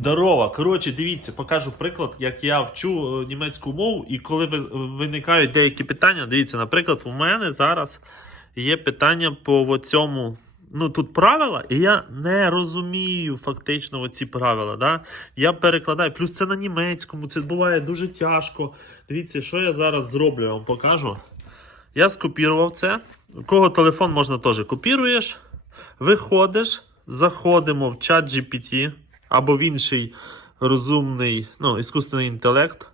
Здорово. Коротше, дивіться, покажу приклад, як я вчу е, німецьку мову, і коли виникають деякі питання, дивіться, наприклад, у мене зараз є питання по цьому. Ну, тут правила, і я не розумію фактично оці правила. Да? Я перекладаю, плюс це на німецькому, це буває дуже тяжко. Дивіться, що я зараз зроблю, я вам покажу. Я скопірував це. У кого телефон можна теж копіруєш. Виходиш, заходимо в чат GPT або в інший розумний, ну, іскусний інтелект.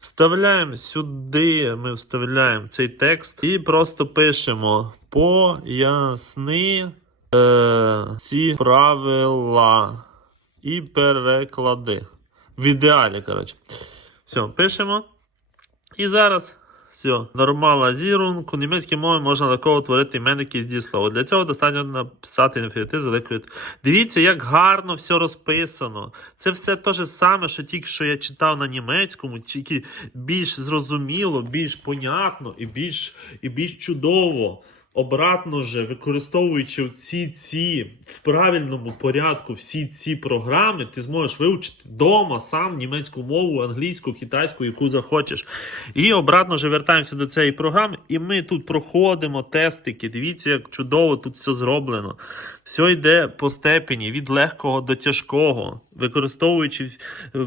Вставляємо сюди, ми вставляємо цей текст і просто пишемо поясни е, ці правила і переклади. В ідеалі, коротше. Все, пишемо. І зараз все, нормала зірунку, німецькій мові можна легко утворити іменники з дієслова. Для цього достатньо написати інфінітив з великою. Дивіться, як гарно все розписано. Це все те ж саме, що тільки що я читав на німецькому, тільки більш зрозуміло, більш понятно і більш, і більш чудово. Обратно же, використовуючи всі ці в правильному порядку, всі ці програми, ти зможеш вивчити вдома сам німецьку мову, англійську, китайську, яку захочеш. І обратно же вертаємося до цієї програми, і ми тут проходимо тестики. Дивіться, як чудово тут все зроблено. Все йде по степені від легкого до тяжкого, використовуючи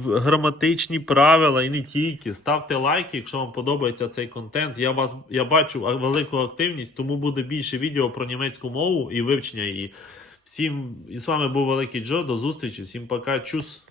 граматичні правила і не тільки. Ставте лайки, якщо вам подобається цей контент. Я вас я бачу велику активність, тому буде більше відео про німецьку мову і вивчення її. Всім і з вами був Великий Джо. До зустрічі, всім пока, чус.